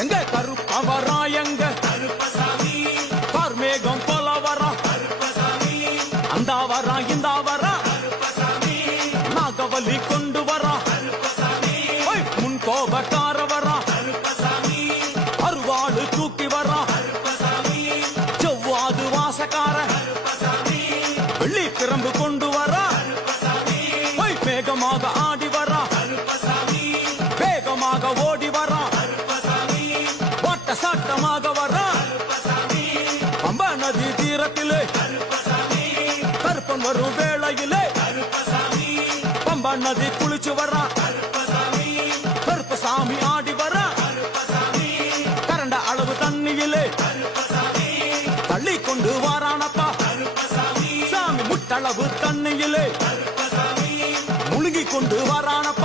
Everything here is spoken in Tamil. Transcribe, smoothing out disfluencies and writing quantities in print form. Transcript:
எங்க கருப்ப வரா எங்க கார்மேகம் போல வரா அந்த வரா இந்த வரா நாகவலி கொண்டு வரா முன் கோபக்கார வரா அருவாளு தூக்கி வரா செவ்வாது வாசக்கார வெள்ளி பிரம்பு கொண்டு வரா வேகமாக ஆடி வரா வேகமாக ஓடி வரா ஓட்ட சாட்டமாக வரா பம்பா நதி தீரத்திலே கருப்பன் வரும் வேளையிலே பம்பா நதி குளிச்சு வரா கருப்பசாமி ஆடி வரா கரண்ட அளவு தண்ணியிலே தள்ளி கொண்டு வாரானப்பா சாமி முட்டளவு தண்ணியிலே முழுகி கொண்டு வாரானப்பா